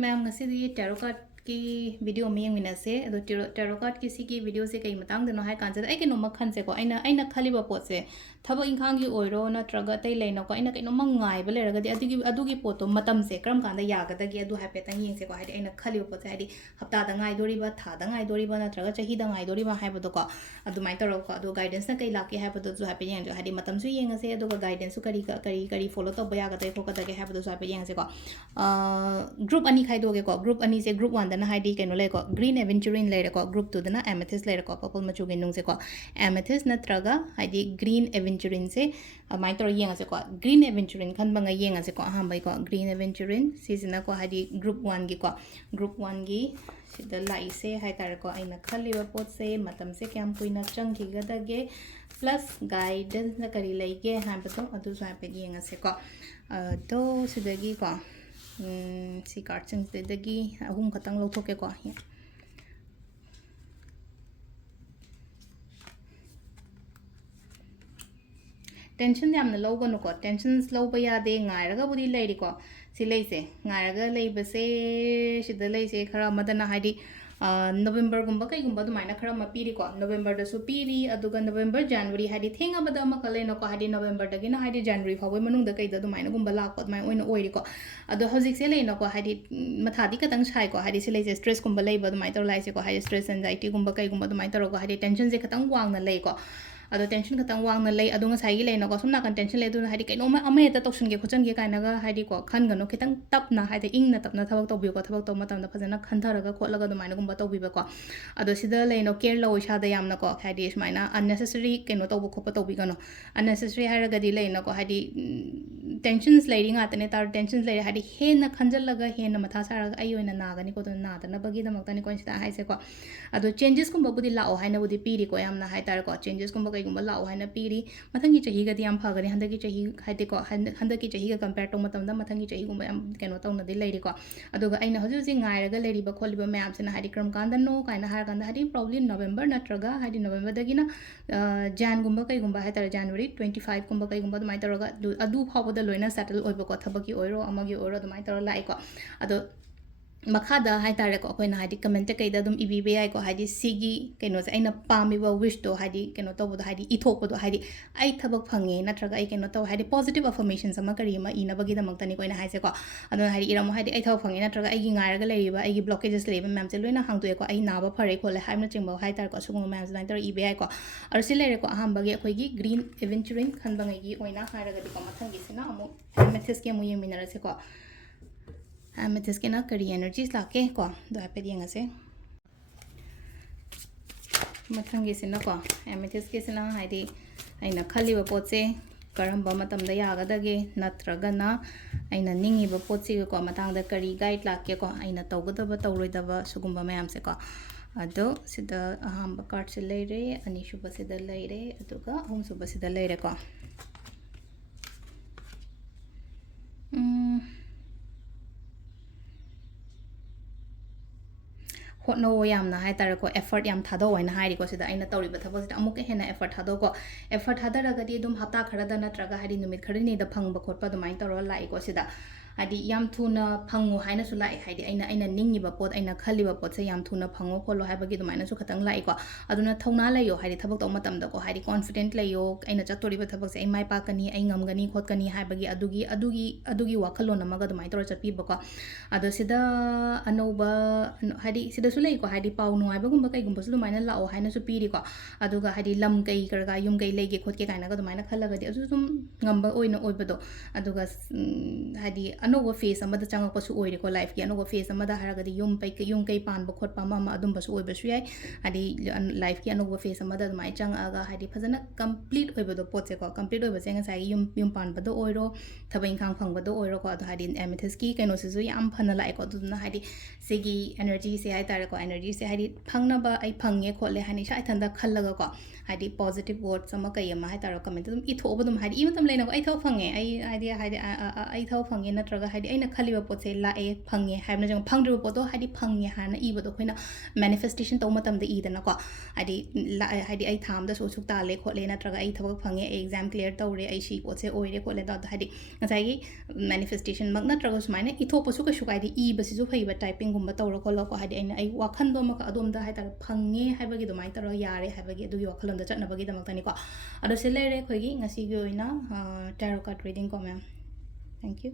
ma'am ngasi tarot card की video में young से अदो tarot card किसी की वीडियो से कई मतंग दनो है कांसे आई के नोमा खन से को आइना खालीबा पोत से थब इंखांग की ओइरो नत्रगा तै लेनो को आइना कइनो मंगाइ बले रगदि अदुगी पोतो मतम से क्रम कांदा यागदगी अदु हाइपेतन यंग से को हाइदि आइना खालीबा पोत से हाइदि हप्ता दा गाइ दोरिबा था दा गाइ दोरिबा नत्रगा चही दा गाइ दोरिबा हाइबदो को अदुमाइ तरो को अदु गाइडेंस ना कई लाके हाइबदो जो हाइपे यंग जो हाइदि मतम सु यंग से अदुगा गाइडेंस सु करी फॉलो तो बया गदे को कदगे हाइबदो जो हाइपे यंग से को ग्रुप अनि खाइदोगे को ग्रुप अनि से ग्रुप 1 दना हाइदि केनो ले को ग्रीन एवेंचुरिन ले को ग्रुप 2 दना एमेथिस ले को पर्पल मचु गे नुंग से को एमेथिस नत्रगा हाइदि ग्रीन एवेंचुरिन से माइ तरो यंग से को ग्रीन एवेंचुरिन खन बंगा यंग से को हम बाइ को ग्रीन एवेंचुरिन सीजना को हाइदि ग्रुप 1 गी को ग्रुप 1 गी सिदा लाई से हाइ तार को आइना खलिबा पोत से मतम से क्याम कुइना चंग गी गदगे प्लस गाइडेंस ना करी लेगे हाइबतो अदु सो हाइपे यंग से को तो सिदगी को सी कार्ड्स अहूम खतंग लौथोके को टेंशन यामना लौगनो को टेंशन्स लौबा यादे ngairaga budi leiri ko si leise ngairaga leibase sida leise khara madana haidi November gumba kai gumba dumaina khara ma piri ko November da su piri aduga November January haidi thenga bada ma kale no ko haidi November da gina haidi January phawai manung da kai da dumaina gumba la ko mai oina oiri ko adu hojik se leino ko haidi mathadi katang sai ko haidi se leise stress gumba leiba dumai tor laise ko haidi stress anxiety gumba kai gumba dumai tor ko haidi tension se katang wang na lei ko अदो tension खतंग वांगना ले अदो ngसाई लेनो को सुमना कन tension ले दु हाइदि canoe मा अमे त तोक्सन गे खोचन गे काइनागा हाइदि को खन गनो खितंग तपना हाइदि इंगना तपना थबक तोबियो को थबक तो मतम द फजना खनथरगा खोलगा दुमाइना गुम्बा तोबिबा को अदो सिदा लेनो केयर लो इसादा यामना को हाइदि स्माइना अननेसेसरी कैनो तोबो खोप तोबिगनो अननेसेसरी हाइरगदि लेनो को हाइदि टेंशन्स लेरि ngaतने तार टेंशन्स लेरि हाइदि हेन खनजलगा हेन मथा सारगा आई ओइना नागनि को तो नादना बगी दमक्तनि को सिदा हाइसे को अदो चेंजेस कुम्बा बुदि लाओ हाइना बुदि पीरि को यामना हाइतार को चेंजेस कुम्बा कैगुम्बा लाओ हाइना पीरी मथंगी चही गदि याम फगरे हंदकी चही हाइते को हंदकी चही का कंपेयर तो मतमदा मथंगी चही गुम्बा याम केनो तौनदि लेरि को अदुगा आइना हजु जि ngairaga लेरिबा खोलिबा मैम से हाइदि क्रम कांदनो काइना हार कांदा हाइदि प्रॉब्ली नवंबर नत्रगा हाइदि नवंबर दगिना जान गुम्बा कैगुम्बा हाइतार जनवरी 25 गुम्बा कैगुम्बा दुमाइ तरगा अदु फावदा लोइना सेटल ओइबा को थबकी ओइरो अमगी ओइरो दुमाइ तर लाइ को अदो मखादा हाइ तारे को अखोइना हाइदि कमेंट कैदा दुम इबीबे याइ को हाइदि सिगी केनो से आइना पामिबा विश तो हाइदि केनो तोबो हाइदि इथोपदो हाइदि आई थबक फंगे नत्रगा आई केनो तो हाइदि पॉजिटिव अफर्मेशंस अमा करी अमा इनाबगी दमक्तनि कोइना हाइसे को अदो हाइदि इरामो हाइदि आई थबक फंगे नत्रगा आई ngairaga लेरिबा आई ब्लॉकेजेस लेबा मैम से लोइना हांगतोय को आई नाबा फरे खोले हाइमना चिंबा हाइ तार को सुगुम मैम से नाइतर इबे याइ को अरसि लेरे को अहामबगी अखोइगी ग्रीन एवेंचुरिन खनबंगगी ओइना हाइरगदि को मथंगी सिना अमु एमेथिस के मु येमिनरसे को एमेथिस के ना करी एनर्जीज लाके को दो पे दिएंगे से मथंगे से ना को एमेथिस के से ना हाइदि आइना खलिबा पोत से करंबा मतमदा यागदगे नत्रगना आइना निंगिबा पोत से को मतांगदा करी गाइड लाके को आइना तौगदबा तौरोइदबा सुगुम्बा मैम से को अदो सिदा अहांबा कार्ड से लेरे अनिशुबा सिदा लेरे अदुगा अहुमसुबा सिदा लेरे को होनो यामना हाइ तार को एफर्ट याम थादो वाइना हाइरि को सिदा आइना तौरिबा थबक सिदा अमुक हेना एफर्ट थादो को एफर्ट थादरगदि दुम हप्ता खरदा नत्रगा हाइरि नुमित खरनि द फंगबा खोटपा दुमाइ तौर लाई को सिदा हाइदि याम थुना फंगु हाइना सु लाई हाइदि आइना निंगिबा पोत आइना खलिबा पोत से याम थुना फंगो खोलो हाइबगी दुमाइना सु खतंग लाई को अदुना थौना लयो हाइदि थबक तो मतम द को हाइदि कॉन्फिडेंट लयो आइना चतोरिबा थबक से माइ पाकनी आई ngमगनी खोतकनी हाइबगी अदुगी वाखलोन अमगा दुमाइ तौर चपीबा को अदो सिदा अनोबा हाइदि सिदा सु लई को हाइदि पाउ नुआइबगुम्बा कैगुम्बा सु दुमाइना लाओ हाइना सु पीरि को अदुगा हाइदि लम कै करगा युम कै लेगे खोतके काइना ग दुमाइना खलगदि अदु सुम ngamba ओइना ओइबदो अदुगा हाइदि अनोबा फेस अमदा चंगकपसु ओइरे को लाइफ की अनोबा फेस अमदा हारगदि युम कै पानबा खोतपा अमा अदुम्बसु ओइबसु याइ हाइदि लाइफ की अनोबा फेस अमदा दुमाइ चंगागा हाइदि फजना कंप्लीट ओइबदो पोतसे को कंप्लीट ओइबसे ngसाइ युम पानबदो ओइरो थबैं खांग फंगबदो ओइरो को अदु हाइदि एमेथिस की कैनो सिसु याम फना लाइ को दुना हाइदि सेगी एनर्जी से हाइ तार को एनर्जी से हाइदि फंगनबा आई फंगे खोले हानि साइ थंदा खल्लगा को हाइदि पॉजिटिव वर्ड्स अमा कै अमा हाइ तार कमेंट दुम इथोबदुम हाइदि इमतम लेना को आई थौ फंगे आई थौ फंगे नत्र ꯅꯠꯇ꯭ꯔꯒ ꯍꯥꯏꯗꯤ ꯑꯩꯅ ꯈꯜꯂꯤꯕ ꯄꯣꯠꯁꯦ ꯂꯥꯛꯑꯦ ꯐꯪꯉꯦ ꯍꯥꯏꯕꯅ ꯐꯪꯗ꯭ꯔꯤꯕ ꯄꯣꯠꯇꯣ ꯍꯥꯏꯗꯤ ꯐꯪꯉꯦ ꯍꯥꯏꯅ ꯏꯕꯗꯣ ꯑꯩꯈꯣꯏꯅ ꯃꯦꯅꯤꯐꯦꯁꯇꯦꯁꯟ ꯇꯧꯕ ꯃꯇꯝꯗ ꯏꯗꯅꯀꯣ ꯍꯥꯏꯗꯤ ꯂꯥꯛꯑꯦ ꯍꯥꯏꯗꯤ ꯑꯩ ꯊꯥ ꯑꯃꯗꯁꯨ ꯑꯁꯨꯛ ꯇꯥꯜꯂꯦ ꯈꯣꯠꯂꯦ ꯅꯠꯇ꯭ꯔꯒ ꯑꯩ ꯊꯕꯛ ꯐꯪꯉꯦ ꯑꯩ ꯑꯦꯛꯖꯥꯝ ꯀ꯭ꯂꯤꯌꯔ ꯇꯧꯔꯦ ꯑꯩ ꯁꯤ ꯄꯣꯠꯁꯦ ꯑꯣꯏꯔꯦ ꯈꯣꯠꯂꯦ ꯑꯗꯣ ꯍꯥꯏꯗꯤ ꯉꯁꯥꯏꯒꯤ ꯃꯦꯅꯤꯐꯦꯁꯇꯦꯁꯟꯃꯛ ꯅꯠꯇ꯭ꯔꯒ ꯁꯨꯃꯥꯏꯅ ꯏꯊꯣꯛꯄꯁꯨ ꯀꯩꯁꯨ ꯀꯥꯏꯗꯦ ꯏꯕꯁꯤꯁꯨ ꯐꯩꯕ ꯇꯥꯏꯄꯤꯡꯒꯨꯝꯕ ꯇꯧꯔ ꯈꯣꯠꯂꯒꯀꯣ ꯍꯥꯏꯗꯤ ꯑꯩꯅ ꯑꯩ ꯋꯥꯈꯟꯗꯣ ꯑꯃꯈꯛ ꯑꯗꯣꯝꯗ ꯍꯥꯏꯇꯥꯔꯦ ꯐꯪꯉꯦ ꯍꯥꯏꯕꯒꯤ ꯑꯗꯨꯃꯥꯏꯅ ꯇꯧꯔꯒ ꯌꯥꯔꯦ ꯍꯥꯏꯕꯒꯤ ꯑꯗꯨꯒꯤ ꯋꯥꯈꯜꯂꯣꯟꯗ ꯆꯠꯅꯕꯒꯤꯗꯃꯛꯇꯅꯤꯀꯣ ꯑꯗꯣ ꯁꯤ ꯂꯩꯔꯦ ꯑꯩꯈꯣꯏꯒꯤ ꯉꯁꯤꯒꯤ ꯑꯣꯏꯅ ꯇꯦꯔꯣ ꯀꯥꯔꯗ ꯔꯤꯗꯤꯡ ꯀꯣ ꯃꯦꯝ ꯊꯦꯡꯛ ꯌꯨ